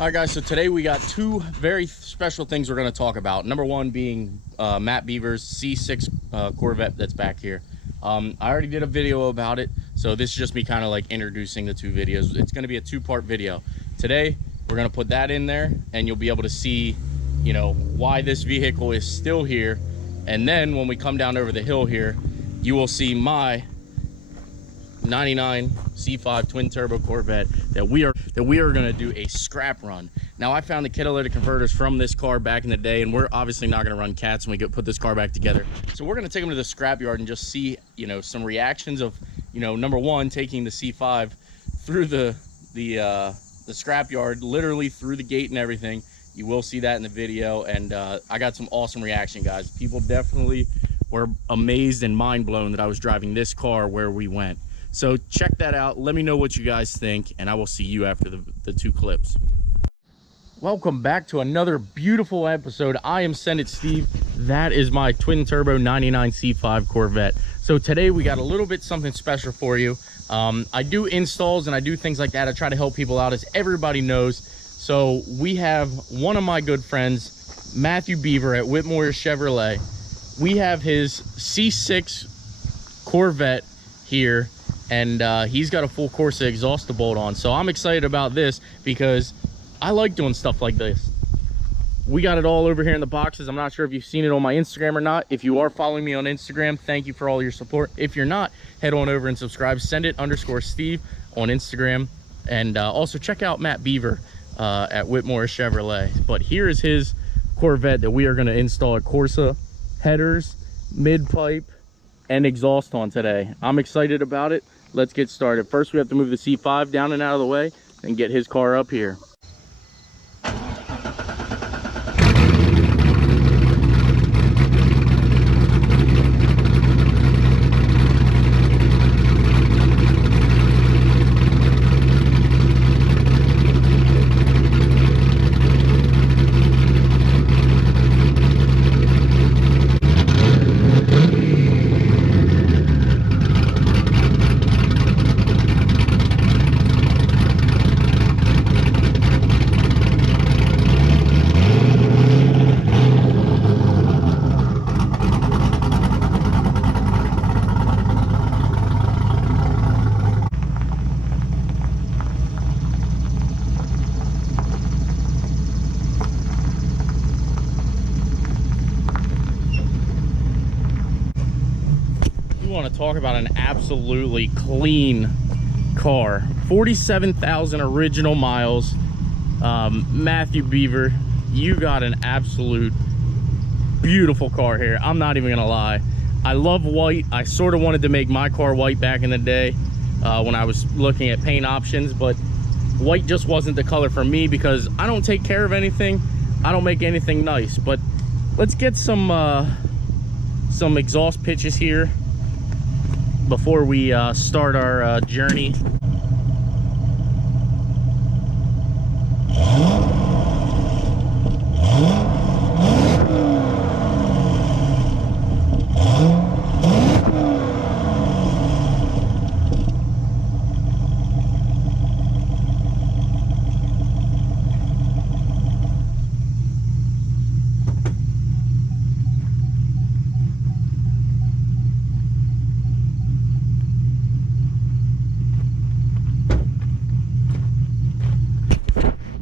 All right, guys, so today we got two very special things we're going to talk about. Number one being Matt Beaver's C6 Corvette that's back here. I already did a video about it, so this is just me kind of like introducing the two videos. It's going to be a two-part video. Today, we're going to put that in there, and you'll be able to see, you know, why this vehicle is still here. And then when we come down over the hill here, you will see my 99 C5 twin turbo Corvette that we are going to do a scrap run. Now, I found the catalytic converters from this car back in the day, and we're obviously not going to run cats when we put this car back together. So we're going to take them to the scrapyard and just see, you know, some reactions of, you know, number one, taking the C5 through the scrapyard, literally through the gate and everything. You will see that in the video, and I got some awesome reaction, guys. People definitely were amazed and mind blown that I was driving this car where we went. So check that out. Let me know what you guys think, and I will see you after the two clips. Welcome back to another beautiful episode. I am SendIt Steve. That is my twin turbo 99 C5 Corvette. So today we got a little bit something special for you. I do installs and I do things like that. I try to help people out, as everybody knows. So we have one of my good friends, Matthew Beaver at Whitmore Chevrolet. We have his C6 Corvette here, and he's got a full Corsa exhaust to bolt on. So I'm excited about this because I like doing stuff like this. We got it all over here in the boxes. I'm not sure if you've seen it on my Instagram or not. If you are following me on Instagram, thank you for all your support. If you're not, head on over and subscribe. SendIt_Steve on Instagram. And also check out Matt Beaver at Whitmore Chevrolet. But here is his Corvette that we are going to install a Corsa headers, mid-pipe, and exhaust on today. I'm excited about it. Let's get started. First, we have to move the C5 down and out of the way and get his car up here. Want to talk about an absolutely clean car. 47,000 original miles. Matthew Beaver, you got an absolute beautiful car here. I'm not even gonna lie. I love white. I sort of wanted to make my car white back in the day when I was looking at paint options, but white just wasn't the color for me because I don't take care of anything. I don't make anything nice. But let's get some exhaust pitches here before we start our journey.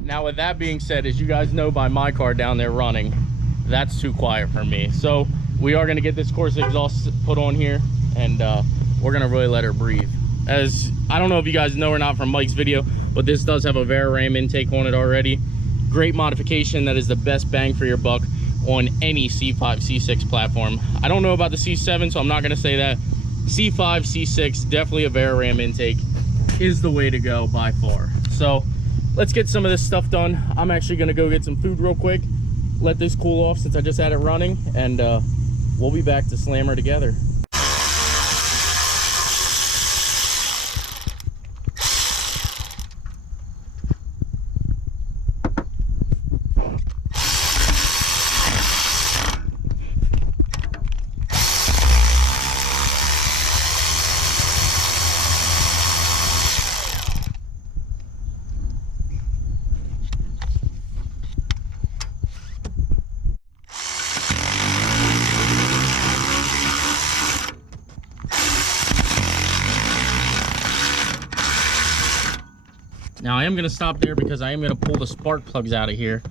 Now, with that being said, as you guys know by my car down there running, that's too quiet for me. So we are going to get this Corsa exhaust put on here, and we're going to really let her breathe. As I don't know if you guys know or not from Mike's video, but this does have a Veraram intake on it already. Great modification. That is the best bang for your buck on any C5, C6 platform. I don't know about the C7, so I'm not going to say that. C5, C6, definitely a Veraram intake is the way to go by far. So let's get some of this stuff done. I'm actually gonna go get some food real quick, let this cool off since I just had it running, and we'll be back to slam her together. Now I am going to stop there because I am going to pull the spark plugs out of here.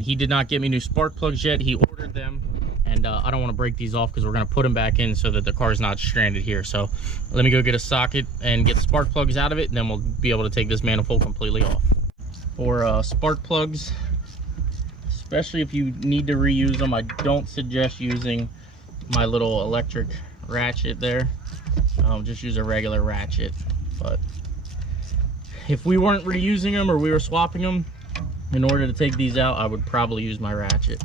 He did not get me new spark plugs yet. He ordered them, and I don't want to break these off because we're going to put them back in so that the car's not stranded here. So let me go get a socket and get the spark plugs out of it, and then we'll be able to take this manifold completely off. For spark plugs, especially if you need to reuse them, I don't suggest using my little electric ratchet there. Just use a regular ratchet. But if we weren't reusing them or we were swapping them, in order to take these out, I would probably use my ratchet.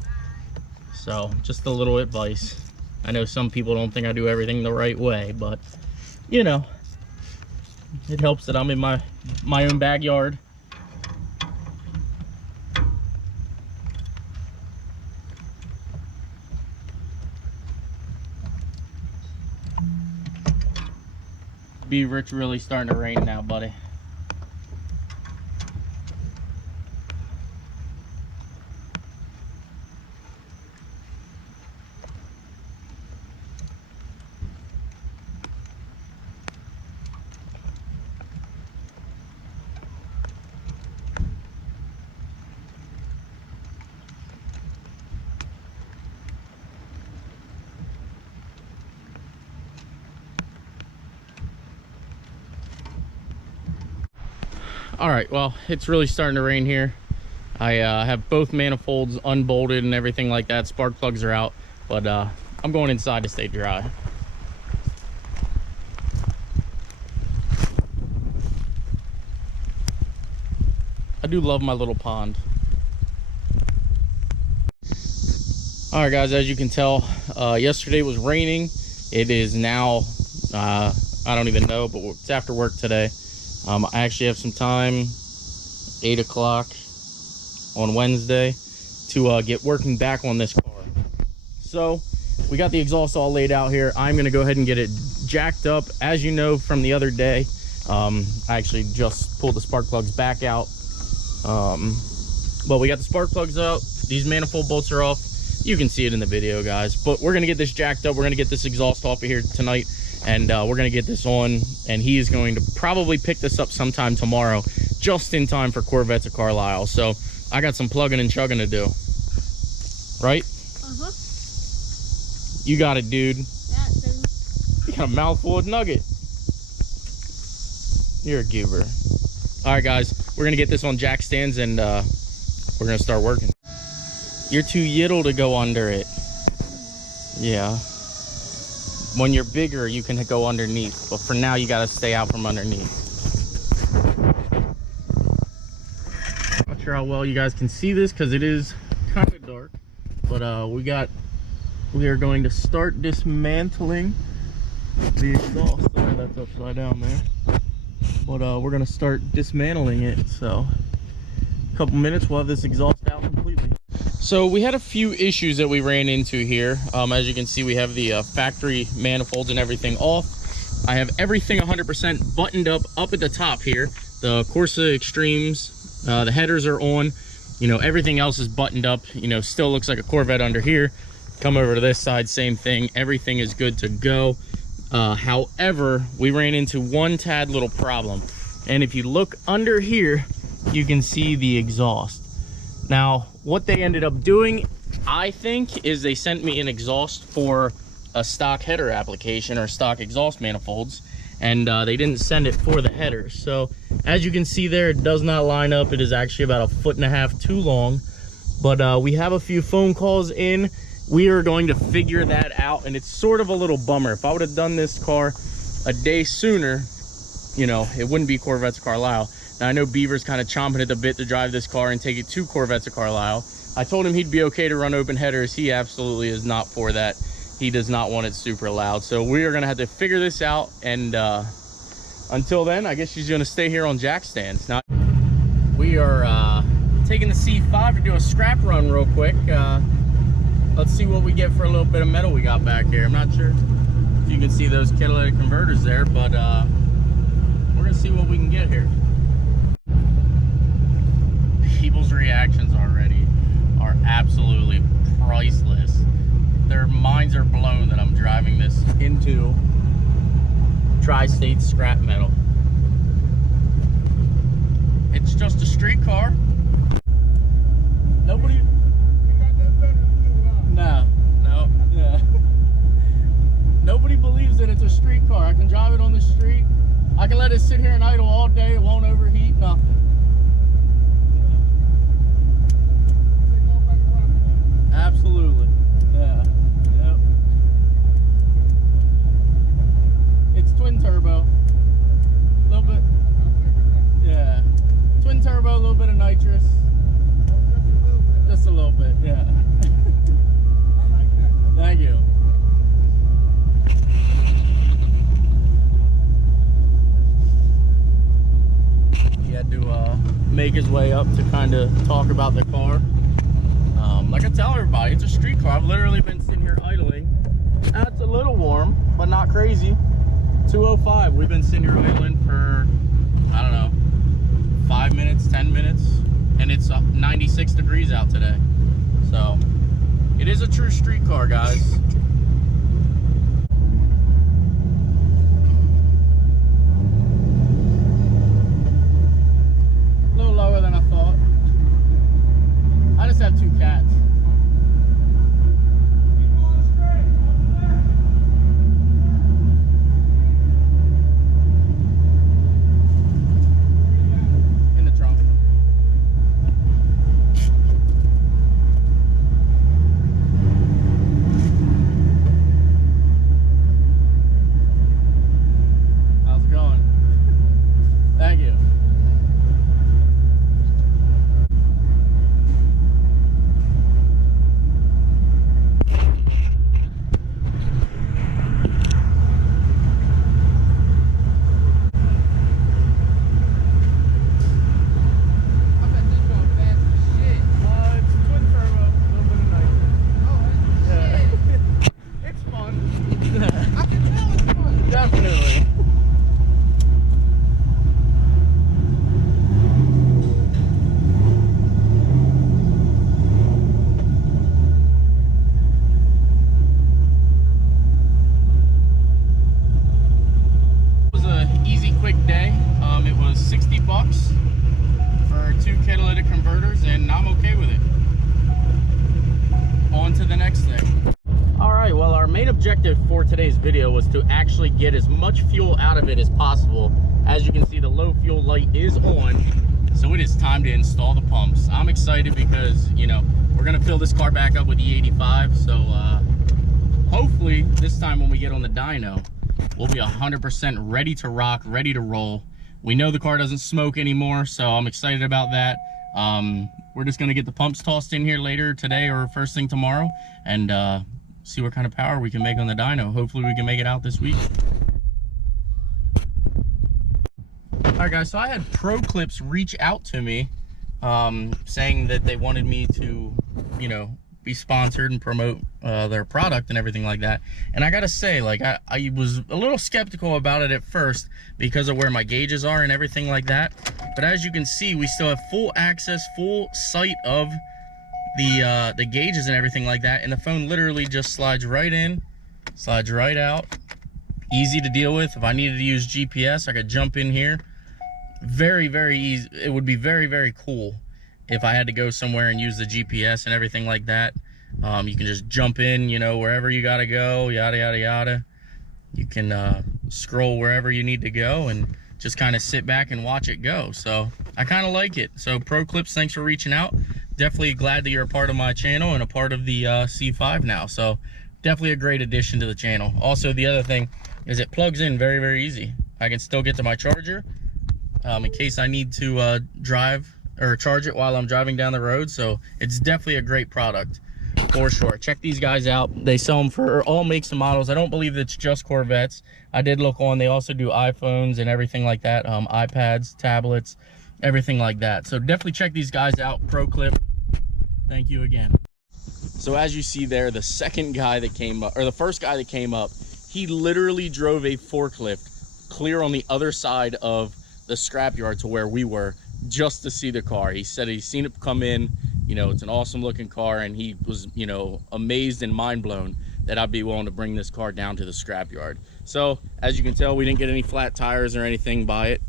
So just a little advice. I know some people don't think I do everything the right way, but you know, it helps that I'm in my own backyard. Beaver, it's really starting to rain now, buddy. All right, well, it's really starting to rain here. I have both manifolds unbolted and everything like that. Spark plugs are out, but I'm going inside to stay dry. I do love my little pond. All right, guys, as you can tell, yesterday was raining. It is now, I don't even know, but it's after work today. I actually have some time, 8 o'clock on Wednesday, to get working back on this car. So we got the exhaust all laid out here. I'm going to go ahead and get it jacked up. As you know from the other day, I actually just pulled the spark plugs back out. But we got the spark plugs out. These manifold bolts are off. You can see it in the video, guys. But we're going to get this jacked up. We're going to get this exhaust off of here tonight. And we're going to get this on, and he is going to probably pick this up sometime tomorrow, just in time for Corvettes of Carlisle. So I got some plugging and chugging to do. Right? Uh-huh. You got it, dude. You got a mouthful of nugget. You're a goober. All right, guys. We're going to get this on jack stands, and we're going to start working. You're too yittle to go under it. Yeah. When you're bigger, you can go underneath, but for now, you got to stay out from underneath. Not sure how well you guys can see this because it is kind of dark, but we are going to start dismantling the exhaust. That's upside down there, but we're going to start dismantling it. So a couple minutes, we'll have this exhaust out completely. So we had a few issues that we ran into here. As you can see, we have the factory manifolds and everything off. I have everything 100% buttoned up at the top here. The Corsa Extremes, the headers are on. You know, everything else is buttoned up. You know, still looks like a Corvette under here. Come over to this side, same thing. Everything is good to go. However, we ran into one tad little problem. And if you look under here, you can see the exhaust. Now, what they ended up doing, I think, is they sent me an exhaust for a stock header application or stock exhaust manifolds, and they didn't send it for the headers. So as you can see there, it does not line up. It is actually about 1.5 feet too long, but we have a few phone calls in. We are going to figure that out, and it's sort of a little bummer. If I would have done this car a day sooner, you know, it wouldn't be Corvettes of Carlisle. Now, I know Beaver's kind of chomping at the bit to drive this car and take it to Corvettes of Carlisle. I told him he'd be okay to run open headers. He absolutely is not for that. He does not want it super loud. So we are going to have to figure this out. And until then, I guess she's going to stay here on jack stands. Now, we are taking the C5 to do a scrap run real quick. Let's see what we get for a little bit of metal we got back here. I'm not sure if you can see those catalytic converters there, but we're going to see what we can get here. People's reactions already are absolutely priceless. Their minds are blown that I'm driving this into tri-state scrap metal. It's just a street car. Nobody. No. Yeah. Nobody believes that it's a street car. I can drive it on the street. I can let it sit here and idle all day. It won't overheat. Nothing. Absolutely. Yeah. Yep. It's twin turbo. A little bit. Yeah. Twin turbo, a little bit of nitrous. Just a little bit, yeah. I like that. Thank you. He had to make his way up to kind of talk about the car. Like I tell everybody, it's a street car. I've literally been sitting here idling. It's a little warm, but not crazy. 205. We've been sitting here idling for, I don't know, 5 minutes, 10 minutes, and it's 96 degrees out today. So it is a true street car, guys. A little lower than I thought. I just have 2 cats. Objective for today's video was to actually get as much fuel out of it as possible. As you can see, the low fuel light is on, so it is time to install the pumps. I'm excited because, you know, we're gonna fill this car back up with E85, so hopefully this time when we get on the dyno, we'll be 100% ready to rock, ready to roll. We know the car doesn't smoke anymore, so I'm excited about that. We're just gonna get the pumps tossed in here later today or first thing tomorrow, and see what kind of power we can make on the dyno. Hopefully we can make it out this week. All right, guys, so I had Pro Clips reach out to me saying that they wanted me to, you know, be sponsored and promote their product and everything like that. And I gotta say, like, I was a little skeptical about it at first because of where my gauges are and everything like that. But as you can see, we still have full access, full sight of the gauges and everything like that, and the phone literally just slides right in, slides right out. Easy to deal with. If I needed to use GPS, I could jump in here. Very, very easy. It would be very, very cool if I had to go somewhere and use the GPS and everything like that. You can just jump in, you know, wherever you gotta go, yada yada yada. You can scroll wherever you need to go and just kind of sit back and watch it go. So I kind of like it. So Pro Clips, thanks for reaching out. Definitely glad that you're a part of my channel and a part of the C5 now. So definitely a great addition to the channel. Also, the other thing is it plugs in very, very easy. I can still get to my charger in case I need to drive or charge it while I'm driving down the road. So it's definitely a great product for sure. Check these guys out. They sell them for all makes and models. I don't believe it's just Corvettes. I did look on. They also do iPhones and everything like that, iPads, tablets, everything like that. So definitely check these guys out. Pro Clip, thank you again. So as you see there, the second guy that came up, or the first guy that came up, he literally drove a forklift clear on the other side of the scrapyard to where we were just to see the car. He said he's seen it come in, you know, it's an awesome looking car, and he was, you know, amazed and mind blown that I'd be willing to bring this car down to the scrapyard. So as you can tell, we didn't get any flat tires or anything by it.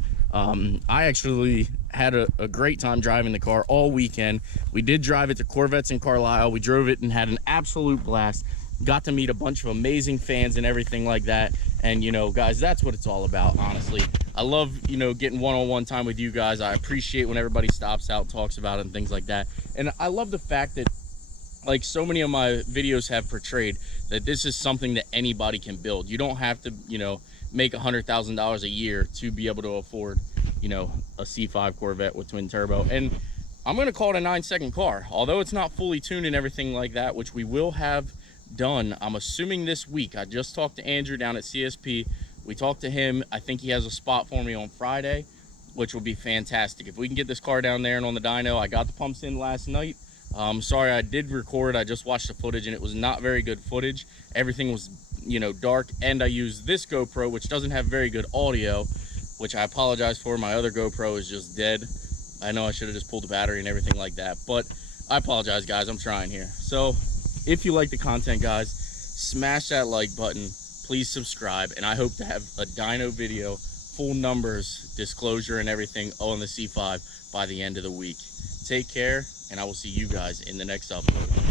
I actually had a great time driving the car all weekend. We did drive it to Corvettes in Carlisle. We drove it and had an absolute blast. Got to meet a bunch of amazing fans and everything like that. And, you know, guys, that's what it's all about, honestly. I love, you know, getting one-on-one time with you guys. I appreciate when everybody stops out, talks about it and things like that. And I love the fact that, like so many of my videos have portrayed, that this is something that anybody can build. You don't have to, you know, make $100,000 a year to be able to afford, you know, a C5 Corvette with twin turbo. And I'm going to call it a 9-second car, although it's not fully tuned and everything like that, which we will have done, I'm assuming this week. I just talked to Andrew down at CSP. We talked to him. I think he has a spot for me on Friday, which will be fantastic. If we can get this car down there and on the dyno. I got the pumps in last night. Sorry, I did record. I just watched the footage and it was not very good footage. Everything was, you know, dark, and I used this GoPro, which doesn't have very good audio, which I apologize for. My other GoPro is just dead. I know I should have just pulled the battery and everything like that, but I apologize, guys. I'm trying here. So if you like the content, guys, smash that like button. Please subscribe, and I hope to have a dyno video, full numbers, disclosure, and everything on the C5 by the end of the week. Take care, and I will see you guys in the next upload.